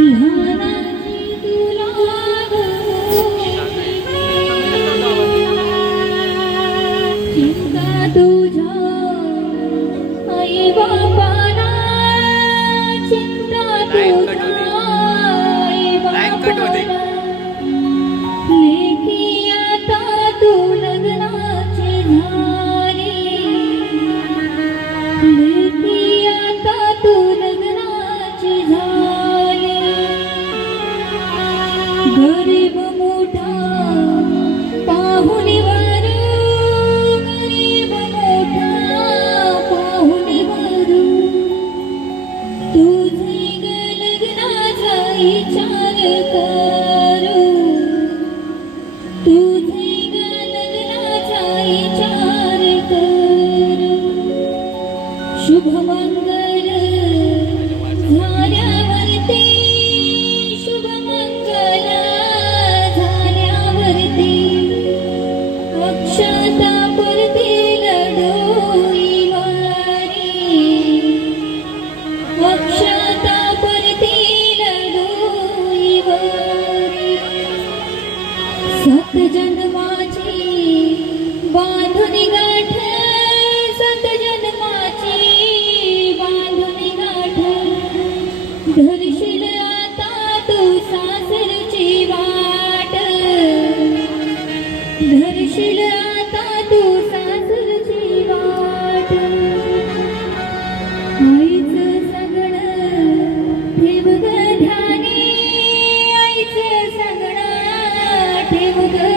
लहानाची तुला चिंता तुझ्या आई बापाला, चिंता तुझ्या आई बापाला. लेकी आता तू लग्नाची झाली, लेकी आता तू लग्नाची झाली. गरीब मोठा पाहुणीवर, गरीब मोठा पाहुणीवर, तुझे ग लग्नाचा विचार करू, तुझे ग लग्नाचा विचार करू. शुभमंगल झाल्यावरती, शुभमंगल झाल्यावरती अक्षता पडतील डोईवारी, अक्षता पडतील डोईवारी. 7 जन्माची बांधुनी गाठ, 7 जन्माची बांधुनी गाठ. धरशील आता तू सासरची वाट, धरशील आता तू सासरची वाट. आईचं सगळं ठेव ग ध्यानी, आईचं सगळं ठेव ग